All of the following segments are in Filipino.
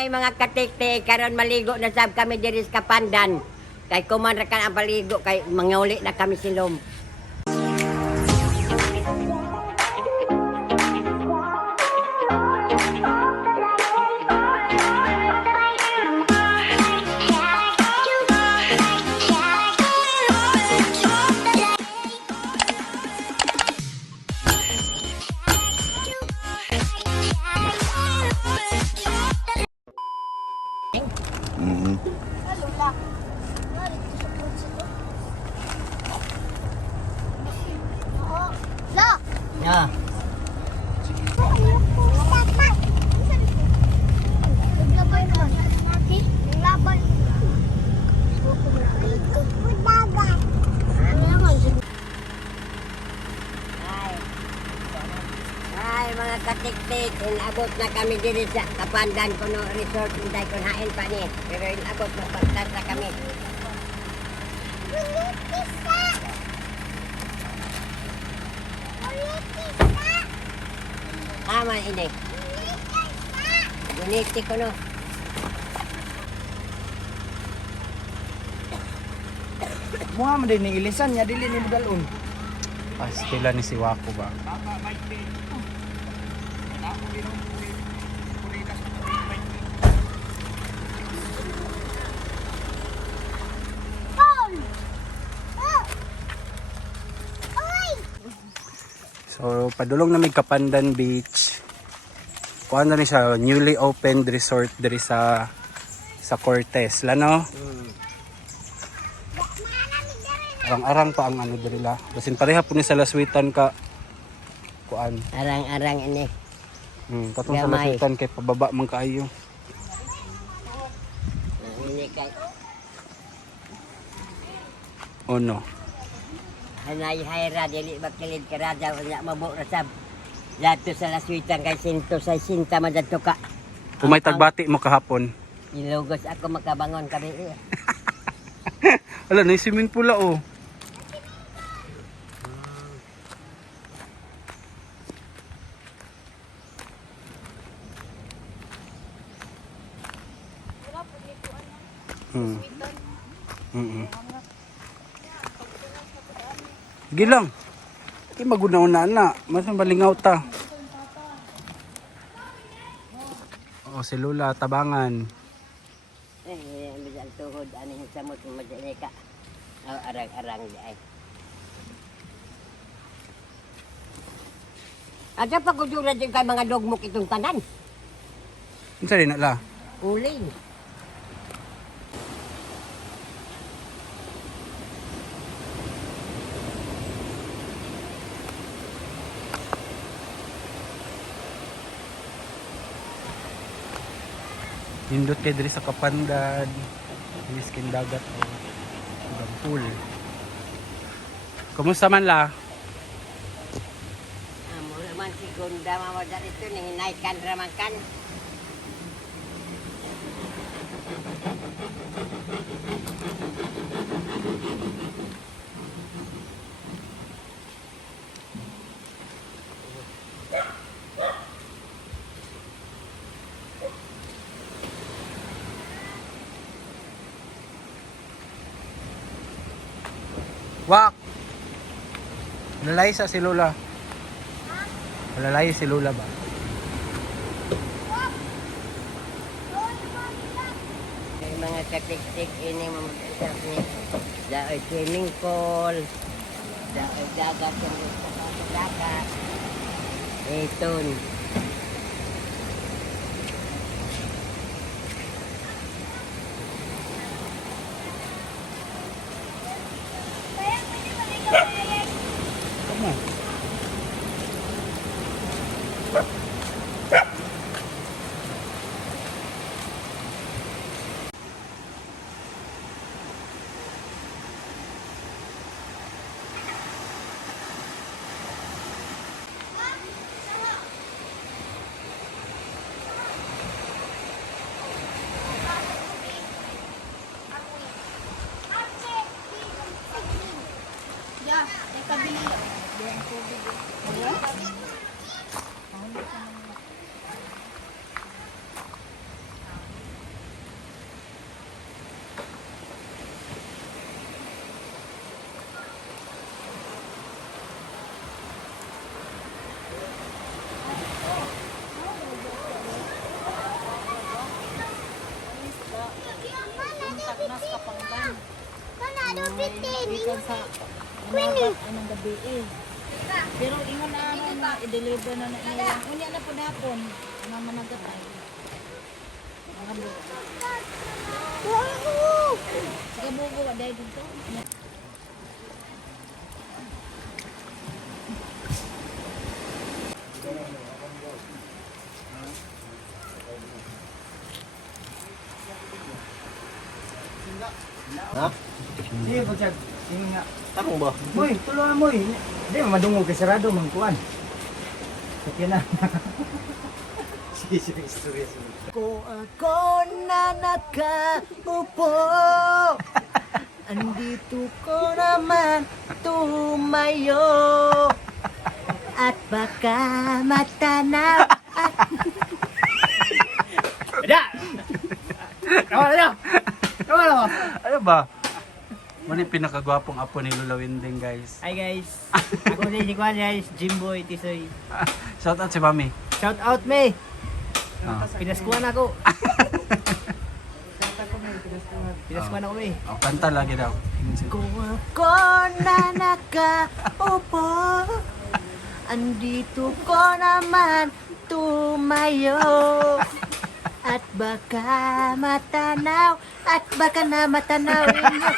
Hi mga katiktik, karon maligo na sab kami diri sa Kapandan. Kay kuman ra kan ang paligo kay mangauli na kami silom. Ya. Hai mga katiktik, inabot na kami diri sa Kapandan kuno resort inday kun hain pa ni. Pero inabot na pagtarta kami. Tama ini. Guniti ko no. Muha man din ni ilisan nya dili ni modalon. Pastila ni si Wako ba? So, padulong na may Kapandan Beach. Kuan na ni siya, newly opened resort diri sa Cortez, lano? Arang-arang pa ang ano diri la. Basin pareha po ni sa Laswitan ka kuan. Arang-arang ini. Katong sa Gamay. Laswitan kay pababa man kaayo. Ini kay Ono. hanay hayra dili bakilid ka raja unya mabo ra sab. Lato sa Laswitan kay 160 man dadto ka. Umay tagbati mo kahapon. Ilugos ako makabangon kami. Ala, na swimming pool oh. Gilang. Di magunaw na. Mas malingaw ta. Oh, si Lula tabangan. Bisa tuhod ani samot madani ka. Arang-arang di ay. Ada pa ko jura din kay mga dogmok itong tanan. Unsa din na la? Uling. Nindot kay diri sa Kapandan. Miskin dagat o. Hanggang pool. Kumusta man la? Amo naman si Gunda mawala dito ni hinaikan raman kan. Wak! Lalay sa si Lula. Lalay si Lula ba? May mga katik-tik ini mamasarap ni. Daoy swimming pool. Daoy dagat yang dagat. Iton. Tama. Ikan sa umagat ay ng gabi eh. Pero ingon na na i-deliver na nila. Unya na po hapon. Mama nagatay. Mga buko. Sige buko wa dai dito. Ha? Sige po, Chad. Sige nga. Tarong ba? Moy, tulungan mo eh. Hindi, madungog kay sarado, mangkuan. Sige na. Sige, istorya. Ako na nakaupo. Andito ko naman tumayo. At baka matanaw at... Ada! Tawa na! Tawa na! Ano ba? Muna yung pinakagwapong apo ni Lula Winding, guys. Hi guys! Ako din si Kwan guys, Jimboy Tisoy. Shout out si Mami. Shout out me! Ah. Pinaskuhan ako. Pinaskuhan ako me. Oh, kanta lagi daw. Kung ako na nakaupo, andito ko naman tumayo. At baka matanaw, at baka na matanawin mo.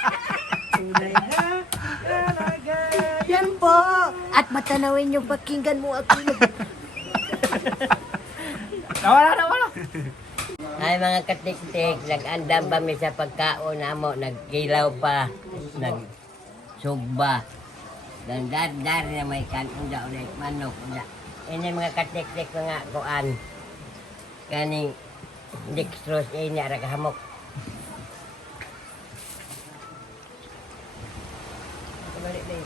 Tunay na yan po. At matanawin yung pakinggan mo ako. Nawala. Ay mga katik-tik, nag-andam ba mi sa pagkaon namo, nagkilaw pa, nagsugba. Dandar-dar na may kanunda ulit manok. Ini mga katik-tik mga kuan. Kaning dextrose ini ara kahamok. Balik deh.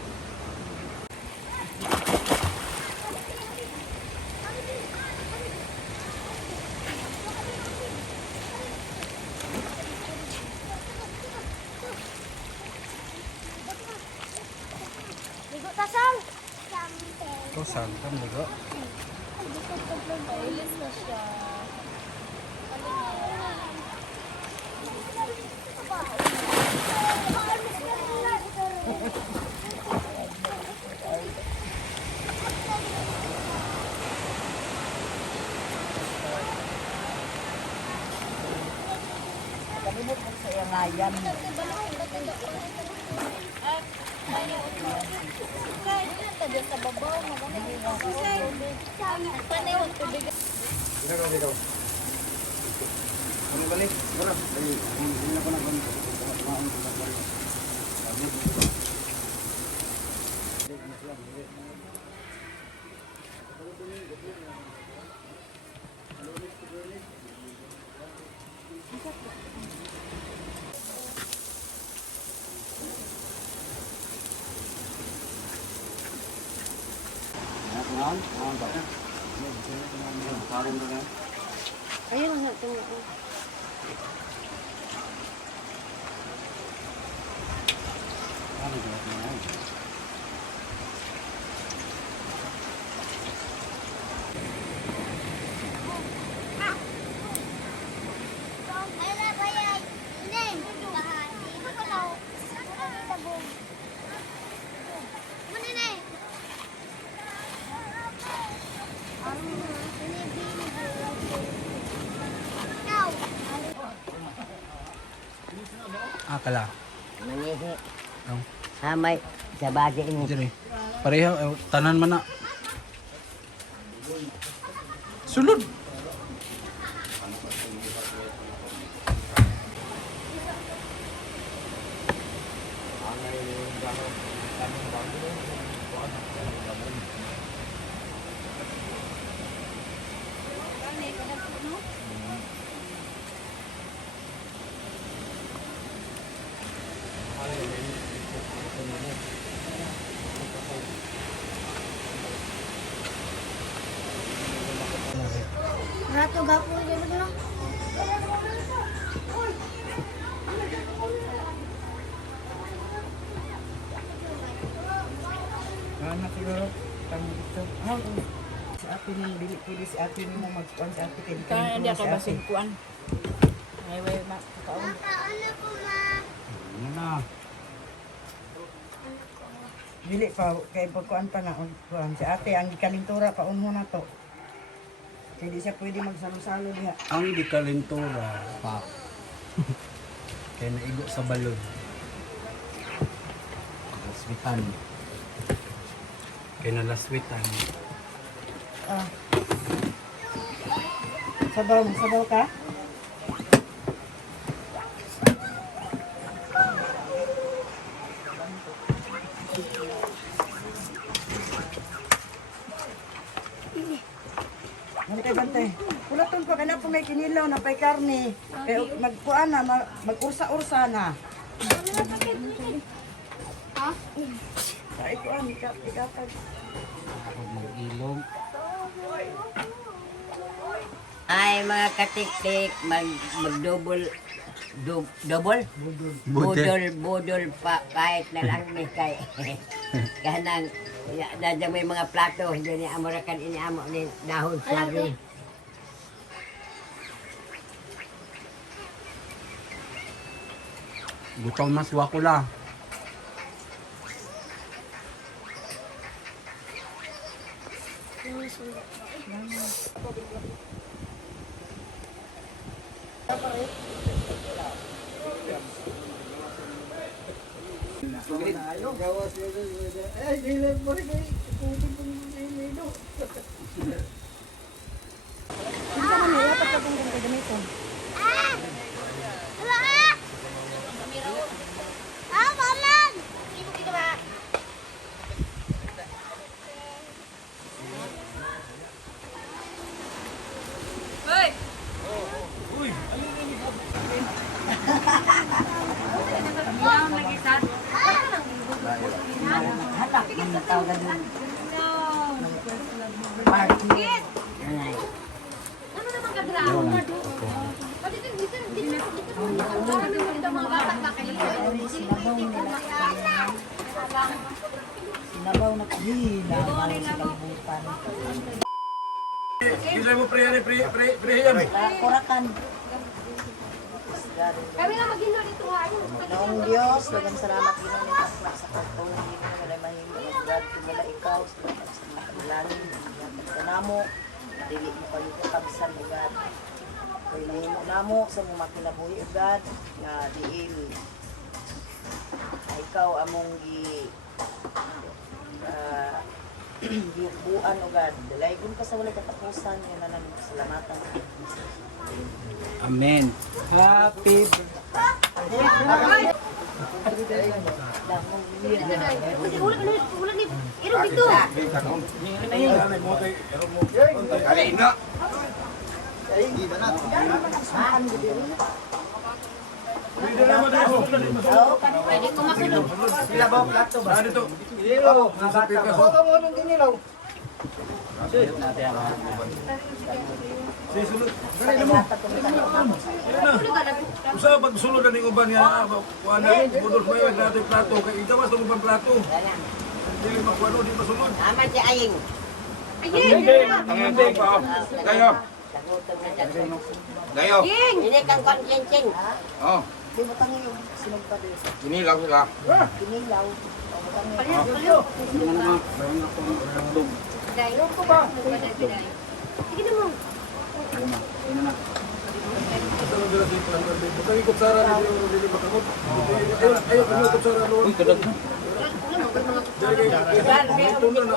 Ligo tasang. Kusang, kan ligo. Ilis na siya. Kabinot mo sa iyang ayan. Sa babaw, panewag tubig. Ayun na ito. Kala. Mangihi. Oh. Hamay sa bagi ini. Dire. Pareho, tanan man na. Sulod. Rato gapo dyan na. Anak siguro, kami dito. Si ate ni, dili pwede si ate ni mo magkuhan si ate. Kaya hindi ako basin kuan. Ay, way, makaon. Ano na? Dili pa, kay pagkuan pa na. Kuan si ate, ang gikalintura, paunho na to. Hindi siya pwede magsalo-salo diha. Ang di kalintura. Pa. Kaya naigo sa balon. Laswitan. Kaya nalaswitan. Ah. Sabaw ka? Bantay. Pulaton pa kana po may kinilaw na pay karne. Kaya magkuan na, mag-ursa-ursa na. Ha? Ay kuan ikapag. Mag-ilog. Ay mga katik-tik, mag-double, double? Budol pa, kahit na lang may kay. Kanang, dadang may mga plato, hindi ni amurakan iniamo ni dahon sabi. Butang mas wakula. Sinabaw na kahina para sa kabutan. Kilay mo pre yan. Kurakan. Kami na mag-ino dito ha. Noong Diyos, dagang salamat ginoon ni Asma sa pagtuon ng imo nga mahimo ug God kumala ikaw sa mga panalangin kanamo dili mo kayo kabisan ug God. Kay nahimo namo sa mga makinabuhi ug God nga diil ikaw among gibuan ug God. Dalaygon ka sa walay katapusan nga nanan salamatan. Amen. Happy Ulan ni Irong dito. Pwede ko makulong. Usa pagsulod na ning uban nga kuana budol may wag natin plato kay ikaw mas tong plato. Dili makuano di masulod. Tama si Aying. Ang hindi pa. Dayo. Dayo. Hindi kang konsyensing. Oh. Di mo tangi yung sinugpa din. Kinilaw sila. Kinilaw. Dayo ko ba? Sige na mo. Butang ikot sara dili makamot. Ayo ikot sara no.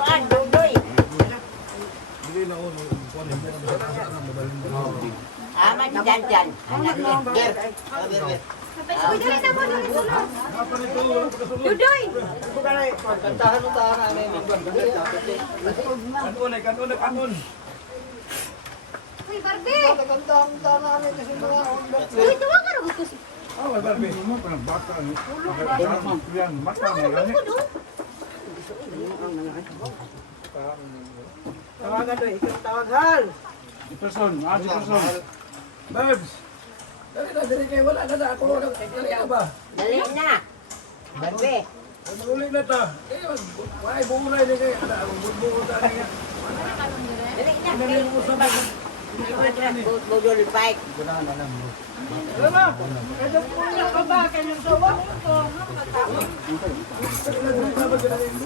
Kuan, dodoy. Dili na on. Ama si Janjan. Anak niya. Uy, dali na mo. Dudoy! Kanon. Uy, Barbie! Uy, tuwa ka rin gusto. Ano ko doon? Tawagan doy, ikaw tawagan. Babs. Dali kayo wala na ako. Dali ka ba? Dali na. Barbe. Uli na ta. Why bunguray ni kay ana bunguray ta niya. Dali na. Budol fight.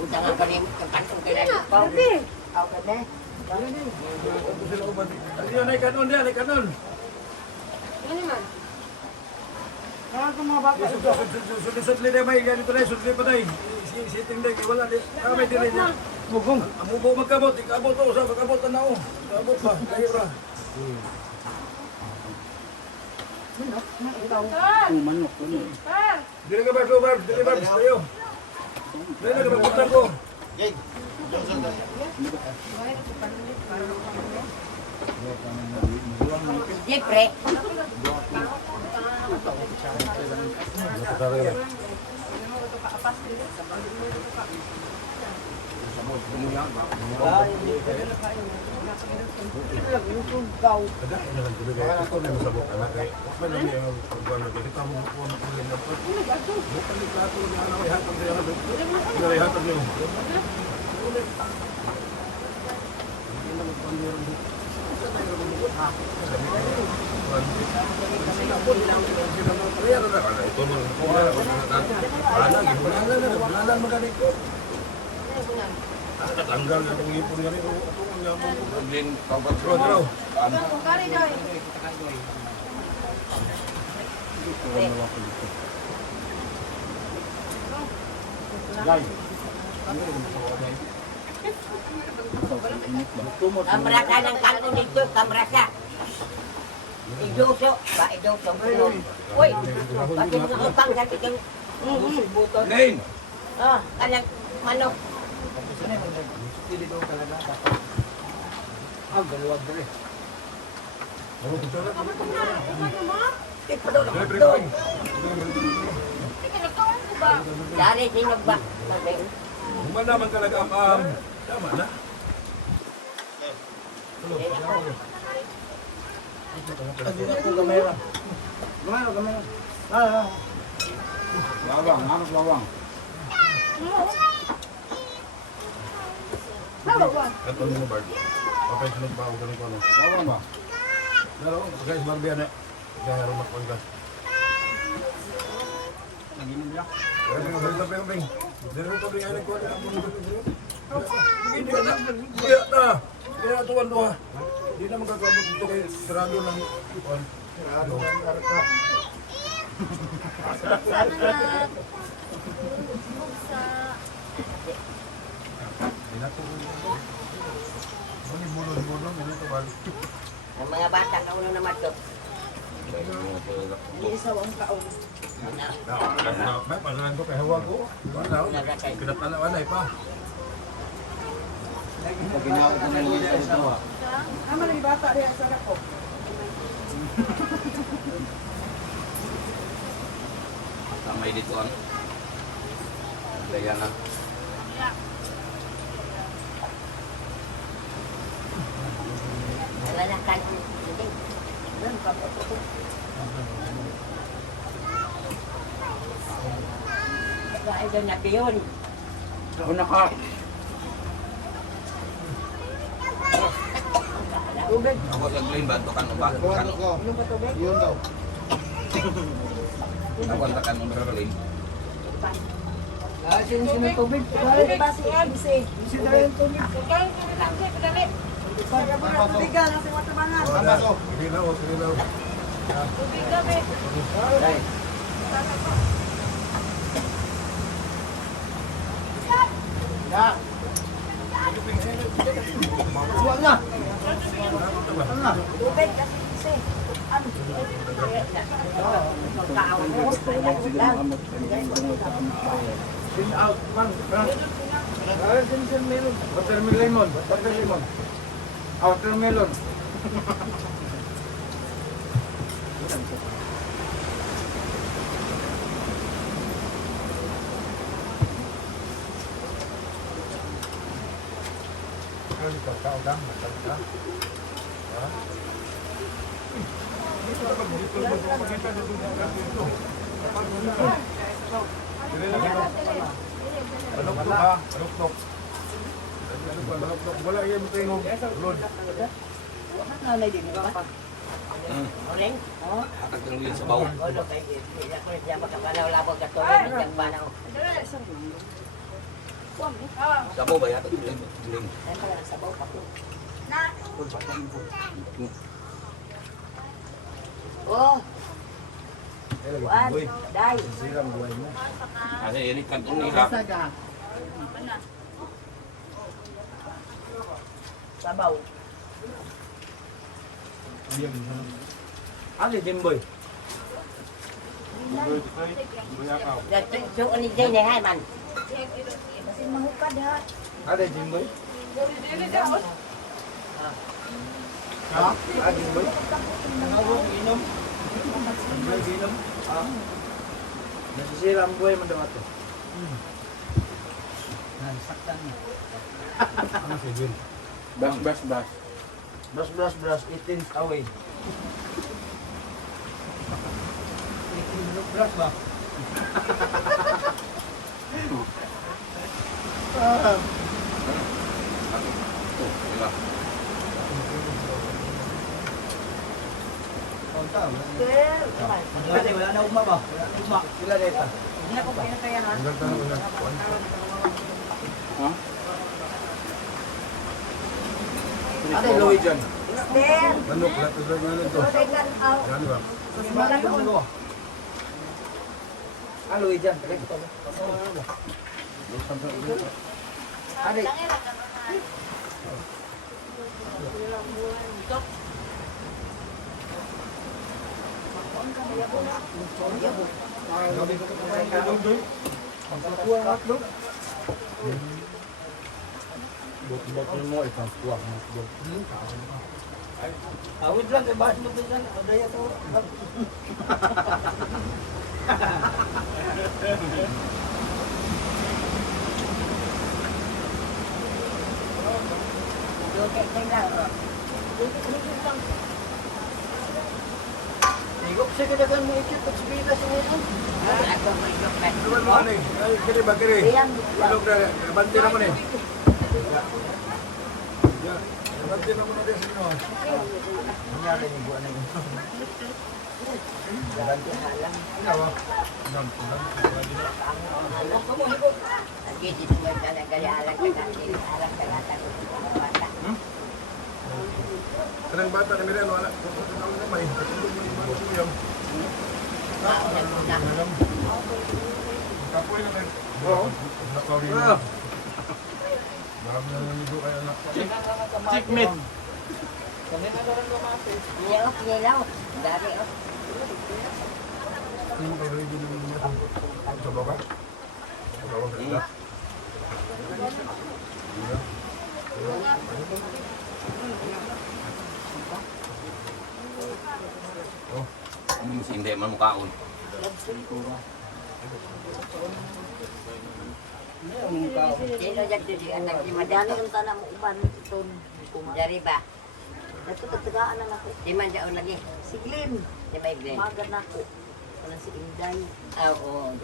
Saka kalimut ka kantong kailangan pa. Ako ka na. Sila uban. Ano naik kanon dia, naik kanon. Sudli dia may ganito na, sudli pa tayo. Sitting day, wala di. May dire niya. Mugong. Amubo magkabot, ikabot to, sa magkabot na o. Ikabot pa, kayo ra. Dili ka ba, Clover? Dili ba, tayo. Dili ka ba, putan ko. Siyempre, Tanggal na itong ipon nga rin. Bro, kamrasa ng kanto dito, kamrasa. Idoso, ba idoso. Uy, pati mga utang sa tigang. Ngayon. Oh, kanang manok. Dari sinog ba? Human naman talaga tama na. Ito mo Bart. Okay, sunod ba ako ganun ko ano? Wawang ba? Lalo, guys, marbiyan na. Kaya nga rumak panggas. Naginom niya? Kaya nga, bring. Dito ko rin ko na ako. Hindi na. Kaya na. Kaya tuwan-tuwa. Hindi na magkakamot dito kay sarado ng ipon. Sarado. Ang mga bata na ulo naman to. Iisaw ang kaon. May panalan ko kay hawa ko. Wala. Kinapanawan ay pa. Ama na yung bata rin sa ko. Samay dito ang gaya na. Wala na kanto. Kaya doon na biyon. Una ka. Ako sa green band, kan ba? Kan. Ako ang takan ng green. Sino tubig? Tubig ba si Absi? Sino yung tubig? Tubigan ang mga tabangan. Sinilaw. Tubig kami. Tubig kasi kasi. Watermelon. Wala yung tingog. Lord. Nanay din ba? Uling? Oo. Hatag ng lin sa bawo. Ulo kay hindi ako siya makapanaw-labog ka tuloy ng panaw. Sabaw ba yata? Lin. Ay, pala sa baw pa ko. Oh, Juan, Day. Kasi ini kantong nila. Sabaw. Ano Jimboy? So, ni Jay ni hay man. Kasi mahupad ha. Ada Jimboy? Ha? Ah, Jimboy? Inom? Inom? Ah. Nasisira ang buhay mo daw ito. Saktan niya. Ano si Jim? Bas, bas, bas. Brush, 18 away. 18 brush ba? Diba? Wala na ugma ba? Ugma. Sila dito. Hindi ako pinatayahan. Ano yung Louie dyan? Then, Manok, lahat ng ano to. second out. Ano ba? Ah, Louie dyan. Ano? Bot mo ikaw kuha mo. Awit lang kay bahas mo din adaya to. Igop sa kadagan mo ikit at sibila sa ngayon. Ako mo yung kat. Ano mo ni? Kiri ba kiri? Balog na, bante na mo ni. Ya, bante na mo na din sa inyo. Nangyari ni buwan na yun. Ano ba? Lagi di mo ka na kaya alang ka natin. Alang ka natin. Bata. Kanang bata na Miriam, wala. Kung sa taon na may, katulog mo yung mga suyam. Kapoy na tayo. Oo. Nakaw rin. Marami na naligo kayo na. Checkmate. Nilaw, nilaw. Dari oh. Hindi mo kayo ready na yung mga sa baba. Sa baba sa ila. Hindi man mukaon. Sino dyan di anak ni Madani Madano? ang tanang mo uban ito. Dari ba? Natutatagaan na ako. Di man dyan lagi. Si Glenn. Di ba Glenn? Magan na ako. Walang si Inday. Oo.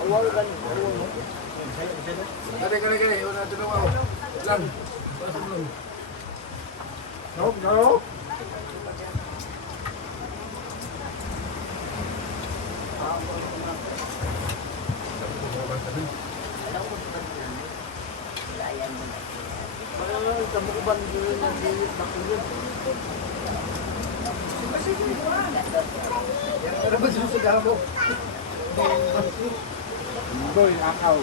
Awal ba ni? Kare. Yun natin na wow. Lan. No. Layan mo na. Parang kamu uban dulu ng diyot na kuyod. Ano ba sinusigaw mo? Boy, akaw.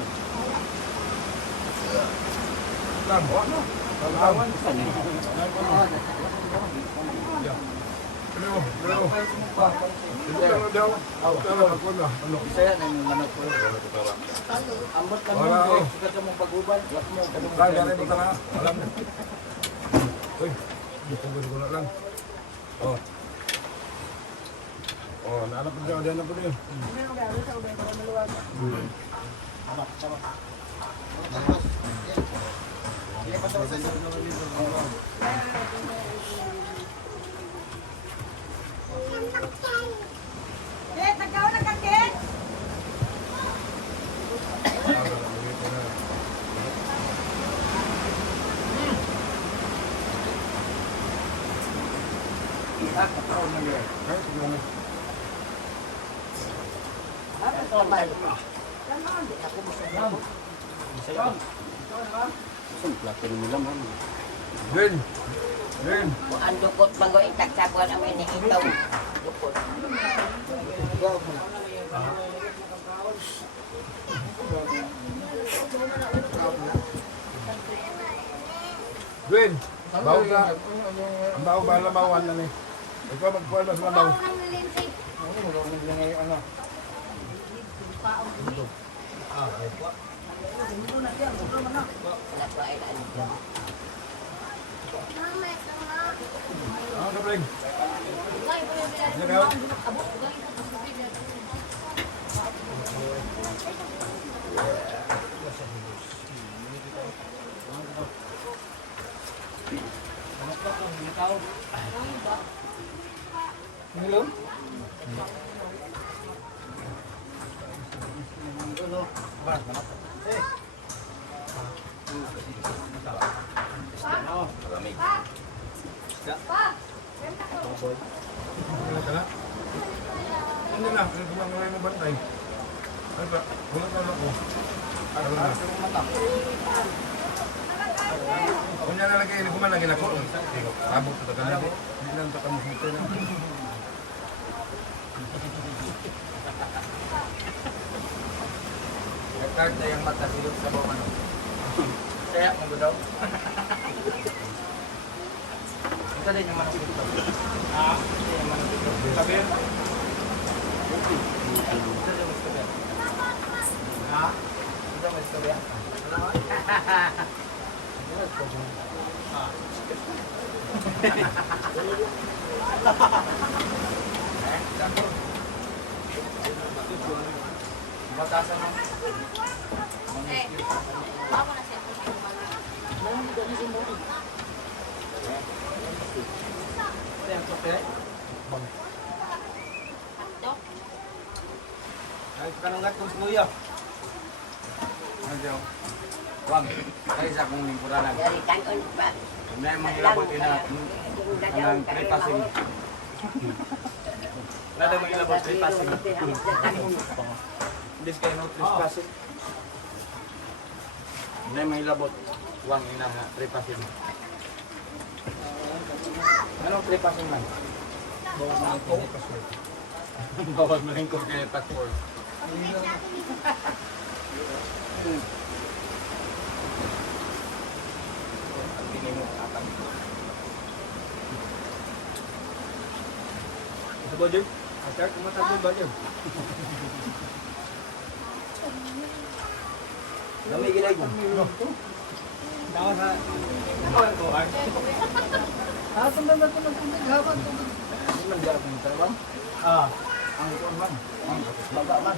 Lan. Pag-awan. Pero. Hindi lang daw. Ano? Isaya na yung manok ko. Ambot ka mo, Wala ako. sikat ka mong pag-uban. Kaya na dito na. Alam mo. Uy, dito ko na lang. Oh. Oh, naanap ko dyan. Diyan na po din. Gwen. Gwen. Kung ang dukot manggo itagsabuan ang ini itaw. Dukot. Gwen. Bawa ka. Ang bawa ba lamawan na ni? Ikaw magkuhan mas lamaw. Ano ka, Breng? Malamig. Ano na? Ano kumangay mo bantay? Ano ba? Hulat na ako. Ano na? Kung yan nalagay, hindi ko man lagi na ko. Sabog sa tagal ako. Hindi lang takamusito na. Nag-card na yung mata silog sa bawang ano. Kaya mo daw. Ito din yung manok dito. Ito yung manok dito. Sabi yun? Ito yung istorya. Ito yung istorya. Matasan mo. Ay, kanungat kong sinuya. Ano Wag, kaya sa akong lingkuranan. Dari kanon pa. May mga ilabot ina. Anang tripasin. Nada mga ilabot tripasin. This kayo no tripasin. May mga ilabot. Wang ina nga tripasin. Anong tripasin man? Bawal malingkod kayo passport. Ito ba, Jim? Start, kumatagod ba, Jim? Lamay gilay mo. Tawa sa... Tawa ko, ay. Asan ba ba ito magtubig? Habang tubig. Hindi man diyan akong talawang? Ang ito man. Ang baba man.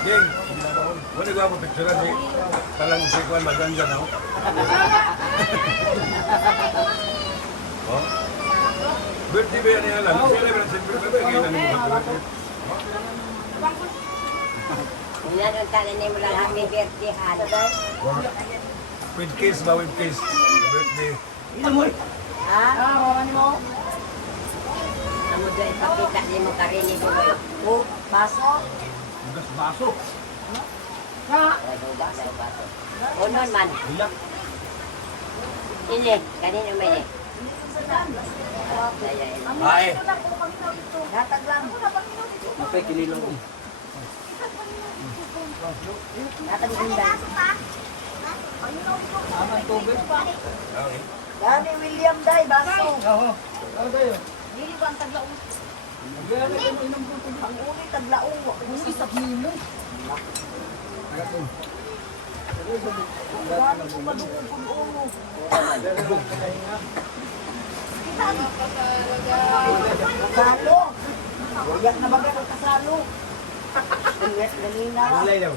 Jing, wala ko ako picturean ni palang si Kwan maganda na. Oh? Birthday ba yan yan lang? Celebrate siyempre ba ba? Kaya namin birthday. Yan ang tanan mo lang happy birthday han. With case ba? With case. Birthday. Ha? Amo do ipakita ni mo karini mo. Oh, baso. Baso. Baso. Unon man. Ini, kanino may ni? Ay. Hatag lang. Mapay kinilong. Hatag lang lang. Aman tubig. Dami William Day, baso. Oo. Ano tayo? Dili ba ang taglaong? Ang uli taglaong. Uli sa hilo. Kasalo. Uyak na bagay ang kasalo. Ingat ganina. Gulay daw.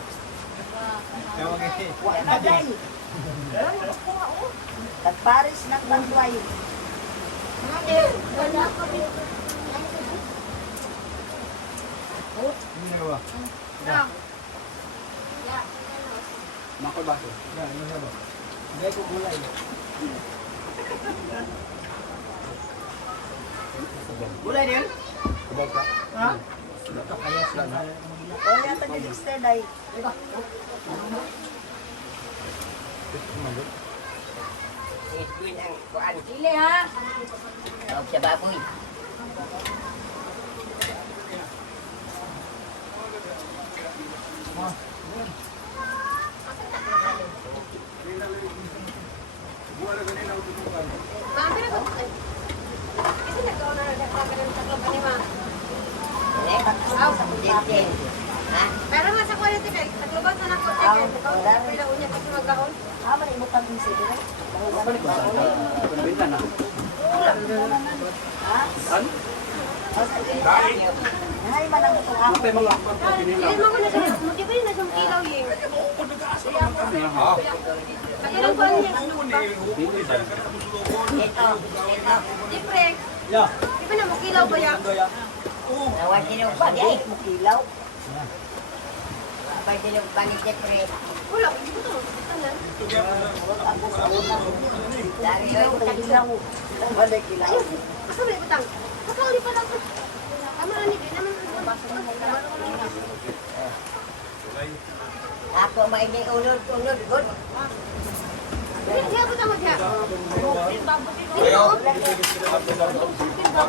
Ewan kay. Wa na day. Tagparis na kwantuay. Ano ba? Makol baso. Yan, ano siya ba? Hindi ko gulay. Gulay din? Kubag ka? Ha? Kayas lang ha? O yata ni Lister day. Edwin ang kuan. Sili ha. Tawag sa baboy. Mami na ko. Kasi nagkaon na nagkakaroon sa club ni ma. Din. Ha? Pero nga sa quality kay naglubas na nako kay pila unya kasi magkaon. Ama na ibukan din siya dire. Pinabinta na. Hay man ang itong ako. Kapay mga pinila. Dili mo ko na sa motivate na sa ilaw yeng. Pagkaroon ko niya ano ba? Ito. Siyempre, Yeah. di ba na mo kilaw ba ya? Nawag din yung pag ay. Mukilaw. Abay din yung pag siyempre. Wala, hindi ko to. Tanan. Ako sa una. Dari Kilaw yung kay kilaw. Ang balay kilaw. Asa ba utang? Kakali pa lang. Tama ni di naman. ako maiging unod good. Hindi ako tama diha. Ayaw. Dito.